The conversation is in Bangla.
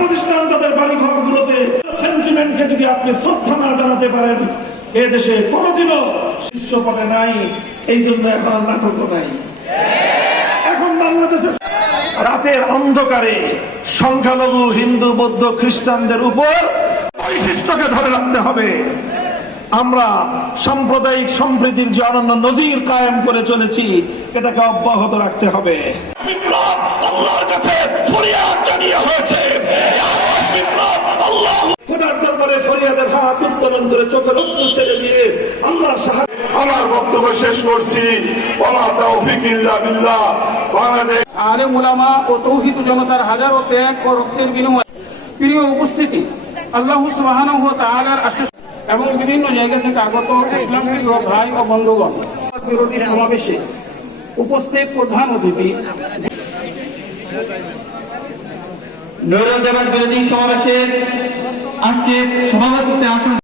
প্রতিষ্ঠান তাদের বাড়ি ঘরগুলোতে সেন্টিমেন্টকে যদি আপনি শ্রদ্ধা না জানাতে পারেন, এ দেশে কোনোদিনও শীর্ষপটে নাই, এই জন্য এখন আর নাটকও নাই। এখন বাংলাদেশে রাতের অন্ধকারে সংখ্যালঘু, হিন্দু, বৌদ্ধ, খ্রিস্টানদের উপর বৈশিষ্ট্যকে ধরে রাখতে হবে। আমরা সাম্প্রদায়িক সম্প্রীতির যে অনন্য নজির কায়েম করে চলেছি, এটাকে অব্যাহত রাখতে হবে। হাত করে চোখের অশ্রু ছেড়ে দিয়ে আল্লাহর সাহায্য আমার বক্তব্য শেষ করছি। ওমা তৌফিক ইল্লা বিল্লাহ। বাংলাদেশ আরে মোলামা ও তৌহিদ জনতার হাজারো ত্যাগ ও রক্তের বিনিময়ে প্রিয় উপস্থিতি আল্লাহ সুবহানাহু ওয়া তাআলার আশীষ এবং বিভিন্ন জায়গা থেকে আগত ইসলাম প্রিয় ভাই ও বন্ধুগণ। বিরোধী সমাবেশে উপস্থিত প্রধান অতিথি নৈরাজ্যবাদ বিরোধী সমাবেশের আজকে সভাপতিত্বে আসন।